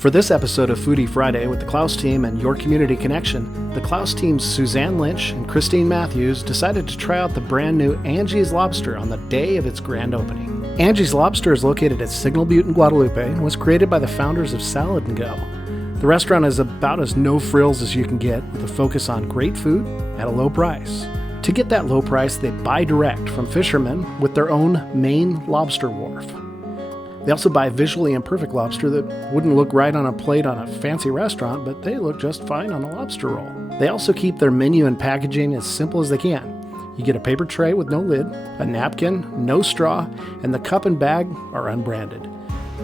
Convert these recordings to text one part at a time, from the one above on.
For this episode of Foodie Friday with the Klaus Team and Your Community Connection, the Klaus Team's Susanne Lynch and Christine Matthews decided to try out the brand new Angie's Lobster on the day of its grand opening. Angie's Lobster is located at Signal Butte and Guadalupe and was created by the founders of Salad & Go. The restaurant is about as no-frills as you can get, with a focus on great food at a low price. To get that low price, they buy direct from fishermen with their own Maine lobster wharf. They also buy visually imperfect lobster that wouldn't look right on a plate on a fancy restaurant, but they look just fine on a lobster roll. They also keep their menu and packaging as simple as they can. You get a paper tray with no lid, a napkin, no straw, and the cup and bag are unbranded.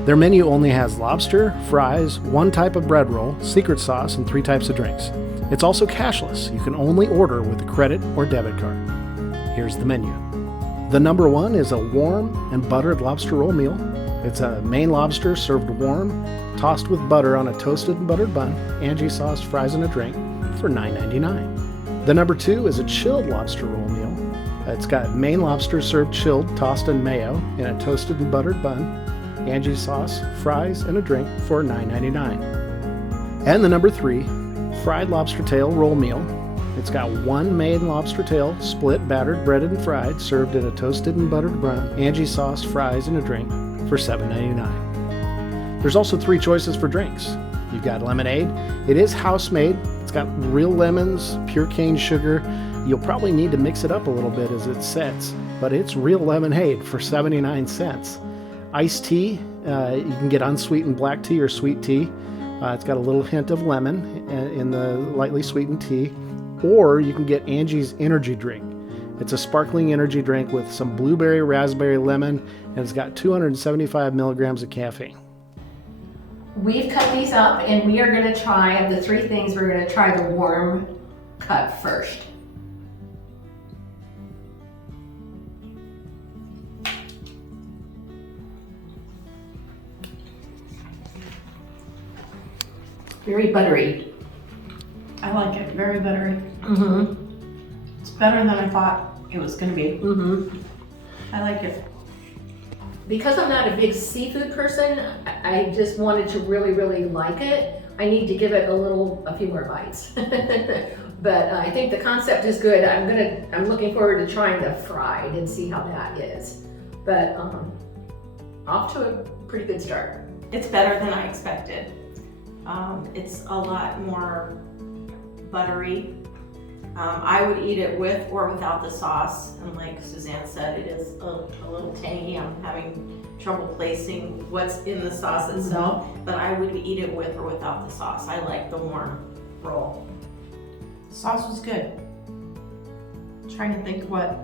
Their menu only has lobster, fries, one type of bread roll, secret sauce, and 3 types of drinks. It's also cashless. You can only order with a credit or debit card. Here's the menu. The number 1 is a warm and buttered lobster roll meal. It's a Maine lobster served warm, tossed with butter on a toasted and buttered bun, Angie sauce, fries, and a drink for $9.99. The number 2 is a chilled lobster roll meal. It's got Maine lobster served chilled, tossed in mayo in a toasted and buttered bun, Angie sauce, fries, and a drink for $9.99. And the number 3, fried lobster tail roll meal. It's got 1 Maine lobster tail, split, battered, breaded, and fried, served in a toasted and buttered bun, Angie sauce, fries, and a drink for $7.99. There's also 3 choices for drinks. You've got lemonade. It is house-made. It's got real lemons, pure cane sugar. You'll probably need to mix it up a little bit as it sets, but it's real lemonade for 79 cents. Iced tea, you can get unsweetened black tea or sweet tea. It's got a little hint of lemon in the lightly sweetened tea. Or you can get Angie's energy drink. It's a sparkling energy drink with some blueberry, raspberry, lemon, and it's got 275 milligrams of caffeine. We've cut these up, and we are going to try, of the 3 things, we're going to try the warm cut first. Very buttery. I like it, very buttery. Mm-hmm. It's better than I thought it was going to be. Mm-hmm. I like it. Because I'm not a big seafood person, I just wanted to really, really like it. I need to give it a few more bites. But I think the concept is good. I'm looking forward to trying the fried and see how that is. But off to a pretty good start. It's better than I expected. It's a lot more buttery. I would eat it with or without the sauce, and like Susanne said, it is a little tangy. I'm having trouble placing what's in the sauce itself, but I would eat it with or without the sauce. I like the warm roll. The sauce was good. I'm trying to think what.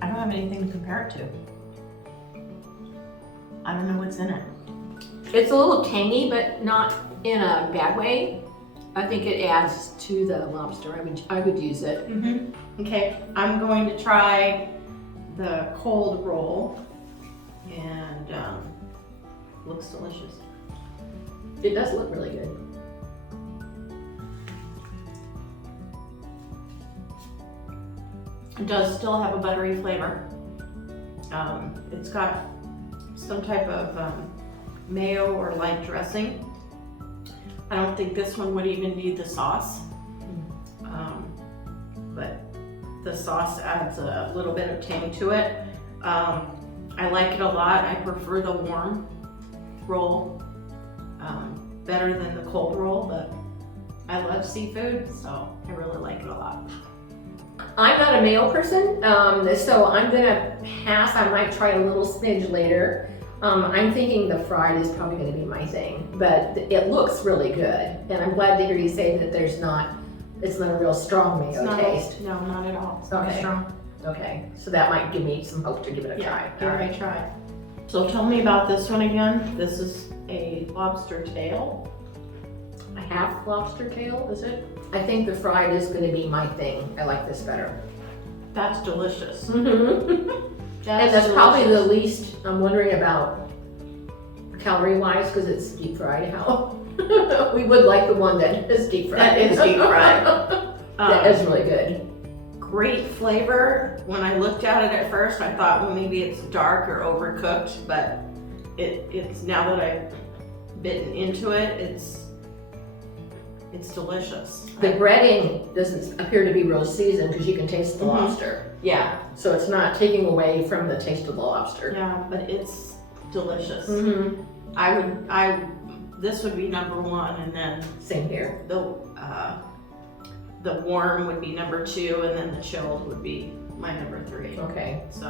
I don't have anything to compare it to. I don't know what's in it. It's a little tangy, but not in a bad way. I think it adds to the lobster. I would use it. Mm-hmm. Okay, I'm going to try the cold roll, and looks delicious. It does look really good. It does still have a buttery flavor. It's got some type of mayo or light dressing. I don't think this one would even need the sauce, but the sauce adds a little bit of tang to it. I like it a lot. I prefer the warm roll better than the cold roll, but I love seafood, so I really like it a lot. I'm not a mayo person, so I'm gonna pass. I might try a little smidge later. I'm thinking the fried is probably going to be my thing, but it looks really good, and I'm glad to hear you say that it's not a real strong mayo taste. No, not at all. It's okay. not strong. Okay, so that might give me some hope to give it a try. Give it a try. So tell me about this one again. This is a lobster tail. A half lobster tail, is it? I think the fried is going to be my thing. I like this better. That's delicious. Mm-hmm. That's probably the least I'm wondering about calorie-wise, because it's deep fried. How we would like the one that is deep fried. That is deep fried. That is really good. Great flavor. When I looked at it at first, I thought, well, maybe it's dark or overcooked, but it's now that I've bitten into it, it's delicious. The breading doesn't appear to be real seasoned because you can taste the lobster. Yeah. So it's not taking away from the taste of the lobster. Yeah, but it's delicious. Mm-hmm. This would be number 1, and then Same here. the warm would be number 2, and then the chilled would be my number 3. Okay. So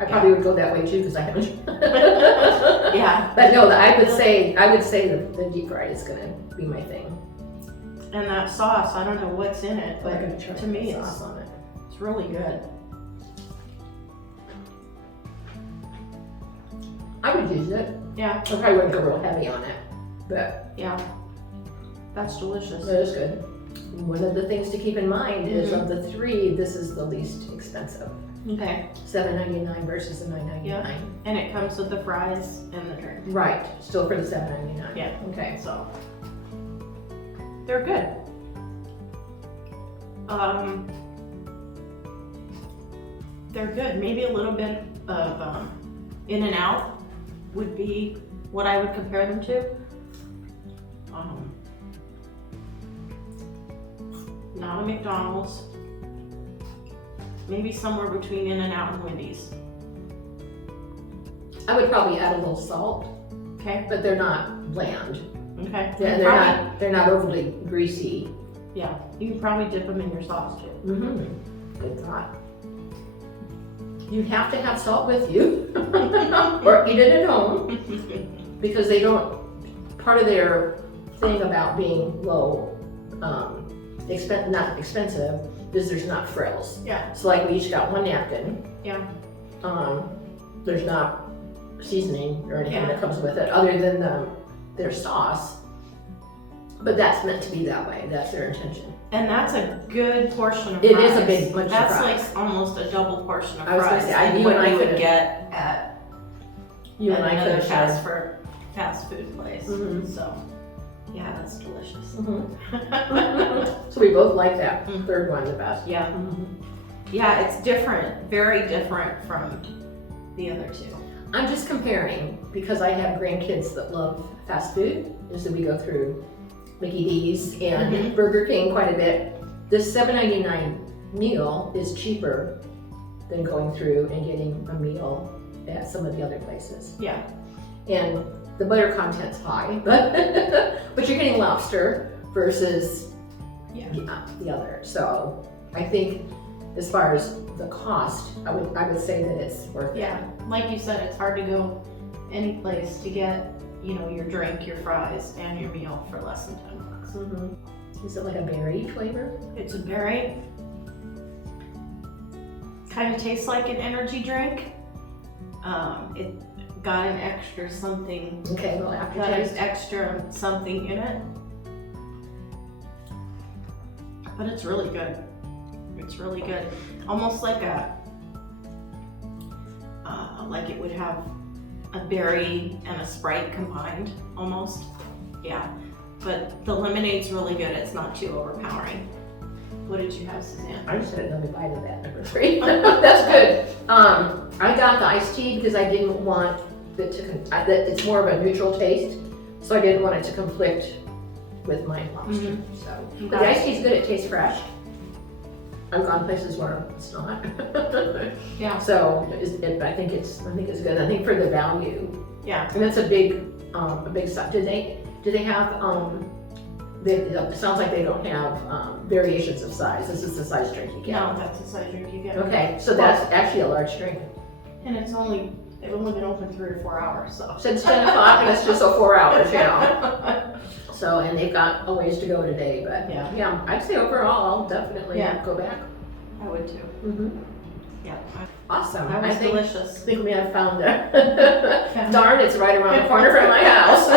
I probably would go that way too because I haven't. yeah. But no, I would say the deep fried is gonna be my thing. And that sauce, I don't know what's in it, I'm but gonna try to me the sauce on it. it's really good. I would use it. Yeah. I probably wouldn't go real heavy on it, but Yeah. That's delicious. it is good. One of the things to keep in mind is of the 3, this is the least expensive. Okay. $7.99 versus the $9.99. Yeah. And it comes with the fries and the drink. Right. Still for the $7.99. Yeah. Okay. So they're good. They're good. Maybe a little bit of In-N-Out would be what I would compare them to. Not a McDonald's. Maybe somewhere between In-N-Out and Wendy's. I would probably add a little salt, Okay. but they're not bland. Okay. Yeah, and they're not overly greasy. Yeah. You can probably dip them in your sauce too. Mm-hmm. Good thought. You'd have to have salt with you, or eat it at home, because they don't. Part of their thing about being low, not expensive, is there's not frills. Yeah. So like we each got 1 napkin. Yeah. There's not seasoning or anything Yeah. that comes with it, other than their sauce. But that's meant to be that way. That's their intention. And that's a good portion of It fries. is a big bunch of That's fries. like almost a double portion of I was gonna fries. say, than you and what I you would could've- get at could another have fast food place. Mhm. So, yeah, that's delicious. So we both like that third one the best. Yeah, yeah, it's different, very different from the other 2. I'm just comparing because I have grandkids that love fast food, and so we go through Mickey D's and Burger King quite a bit. This $7.99 meal is cheaper than going through and getting a meal at some of the other places. Yeah, And the butter content's high, but but you're getting lobster versus the other. So I think as far as the cost, I would say that it's worth it. yeah. Like you said, it's hard to go any place to get, your drink, your fries, and your meal for less than $10. Is it like a berry flavor? It's a berry. Kind of tastes like an energy drink. It got an extra something. Okay, well Got aftertaste. an extra something in it. But it's really good. It's really good. Almost like like it would have a berry and a Sprite combined, almost. Yeah. But the lemonade's really good. It's not too overpowering. What did you have, Suzanne? I just had another bite of that, number 3. That's good. I got the iced tea because I didn't want it to, it's more of a neutral taste, so I didn't want it to conflict with my lobster. So, but the iced tea is good. It tastes fresh. I've gone places where it's not. Yeah. So I think it's good. I think for the value, Yeah. and that's a big size. Do they have? It sounds like they don't have variations of size. This is the size drink you get. No, that's the size drink you get. Okay, so that's actually a large drink. And they've only been open 3 or 4 hours, so. Since 10 o'clock, and it's just 4 hours, So, and they've got a ways to go today, but Yeah. I'd say overall, I'll definitely go back. I would too. Mm-hmm. Yeah. Awesome. That I was think delicious. we have found it. Darn, it's right around the corner from my house.